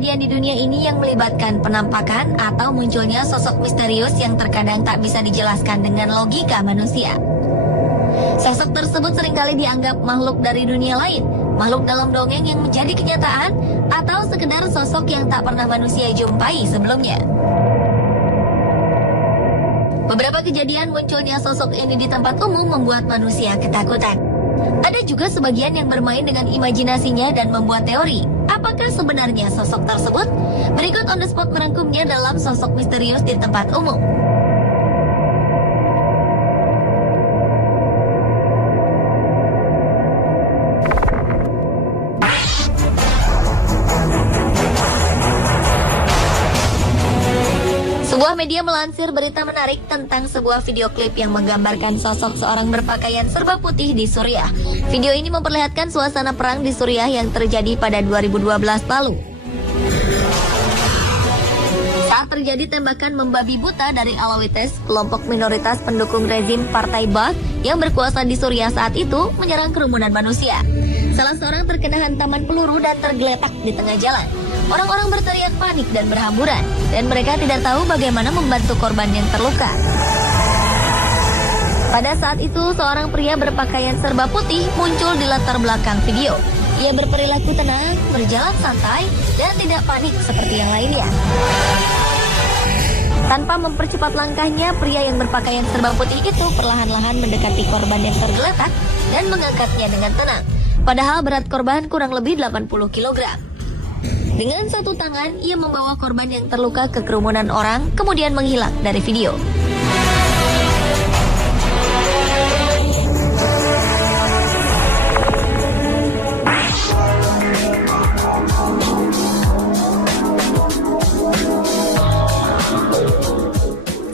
kejadian di dunia ini yang melibatkan penampakan atau munculnya sosok misterius yang terkadang tak bisa dijelaskan dengan logika manusia. Sosok tersebut seringkali dianggap makhluk dari dunia lain, makhluk dalam dongeng yang menjadi kenyataan, atau sekedar sosok yang tak pernah manusia jumpai sebelumnya. Beberapa kejadian munculnya sosok ini di tempat umum membuat manusia ketakutan. Ada juga sebagian yang bermain dengan imajinasinya dan membuat teori. Apakah sebenarnya sosok tersebut? Berikut on the spot merangkumnya dalam sosok misterius di tempat umum. Sebuah media melansir berita menarik tentang sebuah video klip yang menggambarkan sosok seorang berpakaian serba putih di Suriah. Video ini memperlihatkan suasana perang di Suriah yang terjadi pada 2012 lalu. Saat terjadi tembakan membabi buta dari Alawites, kelompok minoritas pendukung rezim Partai Baath yang berkuasa di Suriah saat itu menyerang kerumunan manusia. Salah seorang terkena hantaman peluru dan tergeletak di tengah jalan. Orang-orang berteriak panik dan berhamburan, dan mereka tidak tahu bagaimana membantu korban yang terluka. Pada saat itu, seorang pria berpakaian serba putih muncul di latar belakang video. Ia berperilaku tenang, berjalan santai, dan tidak panik seperti yang lainnya. Tanpa mempercepat langkahnya, pria yang berpakaian serba putih itu perlahan-lahan mendekati korban yang tergeletak dan mengangkatnya dengan tenang. Padahal berat korban kurang lebih 80 kg. Dengan satu tangan, ia membawa korban yang terluka ke kerumunan orang, kemudian menghilang dari video.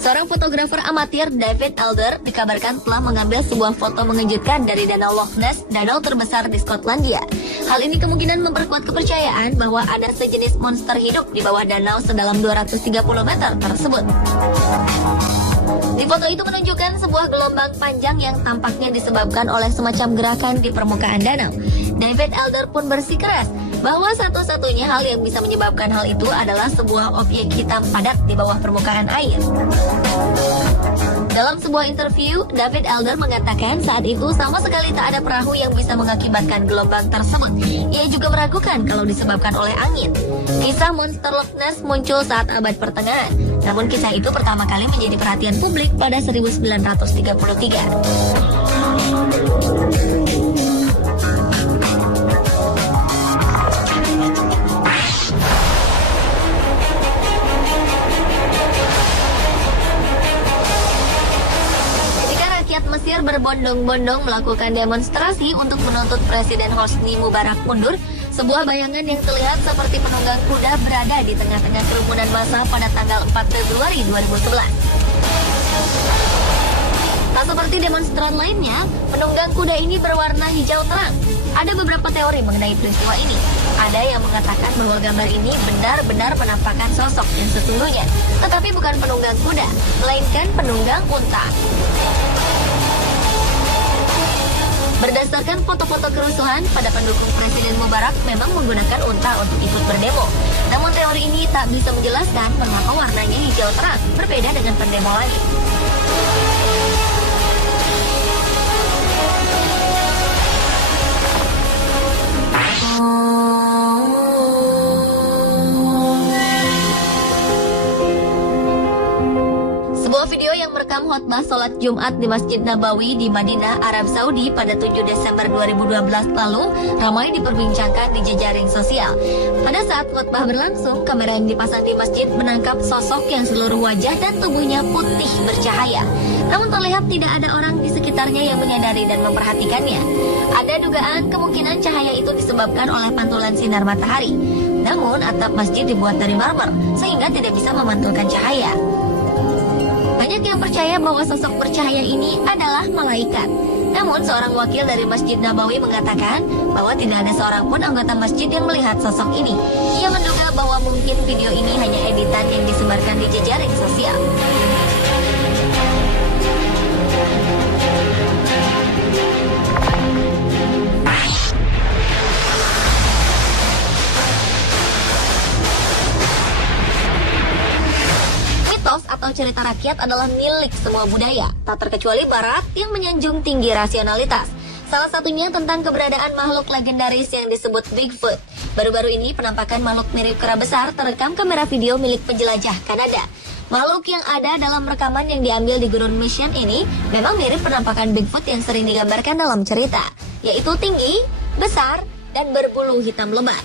Seorang fotografer amatir, David Elder, dikabarkan telah mengambil sebuah foto mengejutkan dari Danau Loch Ness, danau terbesar di Skotlandia. Hal ini kemungkinan memperkuat kepercayaan bahwa ada sejenis monster hidup di bawah danau sedalam 230 meter tersebut. Di foto itu menunjukkan sebuah gelombang panjang yang tampaknya disebabkan oleh semacam gerakan di permukaan danau. David Elder pun bersikeras bahwa satu-satunya hal yang bisa menyebabkan hal itu adalah sebuah objek hitam padat di bawah permukaan air. Dalam sebuah interview, David Elder mengatakan saat itu sama sekali tak ada perahu yang bisa mengakibatkan gelombang tersebut. Ia juga meragukan kalau disebabkan oleh angin. Kisah monster Loch Ness muncul saat abad pertengahan. Namun kisah itu pertama kali menjadi perhatian publik pada 1933. Mesir berbondong-bondong melakukan demonstrasi untuk menuntut Presiden Hosni Mubarak mundur. Sebuah bayangan yang terlihat seperti penunggang kuda berada di tengah-tengah kerumunan massa pada tanggal 4 Februari 2011. Tak seperti demonstran lainnya, penunggang kuda ini berwarna hijau terang. Ada beberapa teori mengenai peristiwa ini. Ada yang mengatakan bahwa gambar ini benar-benar menampakkan sosok yang sesungguhnya, tetapi bukan penunggang kuda, melainkan penunggang unta. Berdasarkan foto-foto kerusuhan, pada pendukung Presiden Mubarak memang menggunakan unta untuk ikut berdemo. Namun teori ini tak bisa menjelaskan mengapa warnanya hijau terang, berbeda dengan pendemo lain. Sebuah video yang merekam khotbah sholat Jumat di Masjid Nabawi di Madinah, Arab Saudi pada 7 Desember 2012 lalu ramai diperbincangkan di jejaring sosial. Pada saat khotbah berlangsung, kamera yang dipasang di masjid menangkap sosok yang seluruh wajah dan tubuhnya putih bercahaya. Namun terlihat tidak ada orang di sekitarnya yang menyadari dan memperhatikannya. Ada dugaan kemungkinan cahaya itu disebabkan oleh pantulan sinar matahari. Namun atap masjid dibuat dari marmer sehingga tidak bisa memantulkan cahaya. Banyak yang percaya bahwa sosok bercahaya ini adalah malaikat. Namun seorang wakil dari Masjid Nabawi mengatakan bahwa tidak ada seorang pun anggota masjid yang melihat sosok ini. Ia menduga bahwa mungkin video ini hanya editan yang disebarkan di jejaring sosial. atau cerita rakyat adalah milik semua budaya, tak terkecuali Barat yang menyanjung tinggi rasionalitas. Salah satunya tentang keberadaan makhluk legendaris yang disebut Bigfoot. Baru-baru ini penampakan makhluk mirip kera besar terekam kamera video milik penjelajah Kanada. Makhluk yang ada dalam rekaman yang diambil di Gurun Mission ini memang mirip penampakan Bigfoot yang sering digambarkan dalam cerita, yaitu tinggi, besar, dan berbulu hitam lebat.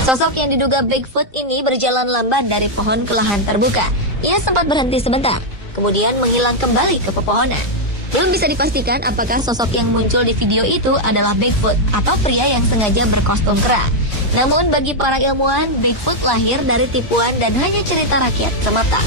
Sosok yang diduga Bigfoot ini berjalan lambat dari pohon ke lahan terbuka. Ia sempat berhenti sebentar, kemudian menghilang kembali ke pepohonan. Belum bisa dipastikan apakah sosok yang muncul di video itu adalah Bigfoot atau pria yang sengaja berkostum kera. Namun bagi para ilmuwan, Bigfoot lahir dari tipuan dan hanya cerita rakyat semata.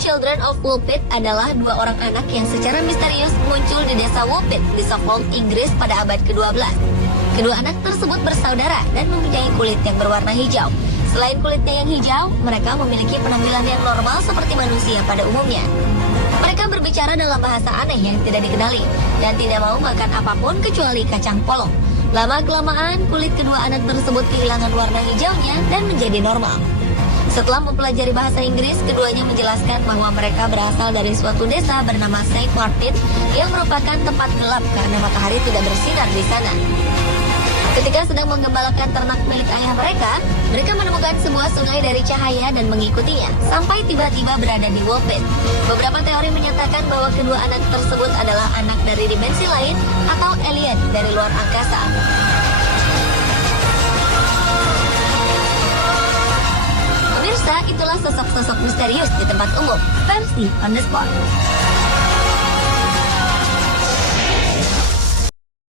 Children of Woolpit adalah dua orang anak yang secara misterius muncul di desa Woolpit di Suffolk, Inggris pada abad ke-12. Kedua anak tersebut bersaudara dan mempunyai kulit yang berwarna hijau. Selain kulitnya yang hijau, mereka memiliki penampilan yang normal seperti manusia pada umumnya. Mereka berbicara dalam bahasa aneh yang tidak dikenali dan tidak mau makan apapun kecuali kacang polong. Lama-kelamaan, kulit kedua anak tersebut kehilangan warna hijaunya dan menjadi normal. Setelah mempelajari bahasa Inggris, keduanya menjelaskan bahwa mereka berasal dari suatu desa bernama Saint Martin yang merupakan tempat gelap karena matahari tidak bersinar di sana. Ketika sedang menggembalakan ternak milik ayah mereka, mereka menemukan sebuah sungai dari cahaya dan mengikutinya, sampai tiba-tiba berada di Woolpit. Beberapa teori menyatakan bahwa kedua anak tersebut adalah anak dari dimensi lain atau alien dari luar angkasa. Pemirsa, itulah sosok-sosok misterius di tempat umum, versi on the spot.